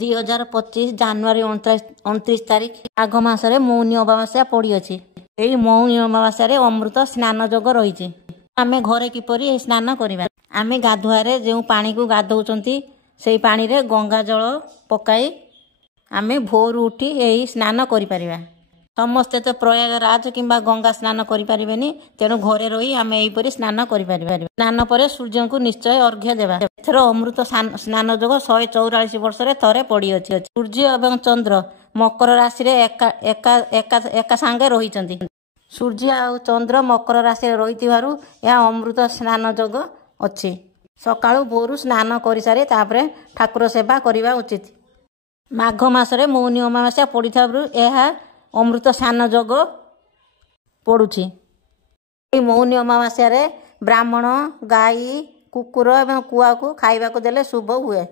2025 ଜାନୁଆରୀ 29 ତାରିଖ ମାଘ ମାସରେ ମୌନି ଅମାବାସ୍ୟା ପଡ଼ିଅଛି। ଏହି ମୌନି ଅମାବାସ୍ୟାରେ ଅମୃତ ସ୍ନାନ ଯୋଗ ରହିଛି। ଆମେ ଘରେ କିପରି ଏହି ସ୍ନାନ କରିବା? ଆମେ ଗାଧୁଆରେ ଯେଉଁ ପାଣିକୁ ଗାଧଉଛନ୍ତି ସେହି ପାଣିରେ ଗଙ୍ଗା ଜଳ ପକାଇ ଆମେ ଭୋରୁ ଉଠି ଏହି ସ୍ନାନ କରିପାରିବା। ସମସ୍ତେ ତ ପ୍ରୟାଗରାଜ କିମ୍ବା ଗଙ୍ଗା ସ୍ନାନ କରିପାରିବେନି, ତେଣୁ ଘରେ ରହି ଆମେ ଏହିପରି ସ୍ନାନ କରିପାରିବା। ସ୍ନାନ ପରେ ସୂର୍ଯ୍ୟଙ୍କୁ ନିଶ୍ଚୟ ଅର୍ଘ୍ୟ ଦେବା। ଏଥର ଅମୃତ ସ୍ନାନ ଯୋଗ 144 ବର୍ଷରେ ଥରେ ପଡ଼ିଅଛି। ସୂର୍ଯ୍ୟ ଏବଂ ଚନ୍ଦ୍ର ମକର ରାଶିରେ ଏକା ସାଙ୍ଗେ ରହିଛନ୍ତି। ସୂର୍ଯ୍ୟ ଆଉ ଚନ୍ଦ୍ର ମକର ରାଶିରେ ରହିଥିବାରୁ ଏହା ଅମୃତ ସ୍ନାନ ଯୋଗ ଅଛି। ସକାଳୁ ଭୋରୁ ସ୍ନାନ କରିସାରି ତାପରେ ଠାକୁର ସେବା କରିବା ଉଚିତ। ମାଘ ମାସରେ ମୌନି ଅମାବାସ୍ୟା ପଡ଼ିଥିବାରୁ ଏହା ଅମୃତ ସ୍ନାନ ଯୋଗ ପଡ଼ୁଛି। ଏହି ମୌନି ଅମାବାସ୍ୟାରେ ବ୍ରାହ୍ମଣ, ଗାଈ, କୁକୁର ଏବଂ କୁଆକୁ ଖାଇବାକୁ ଦେଲେ ଶୁଭ ହୁଏ।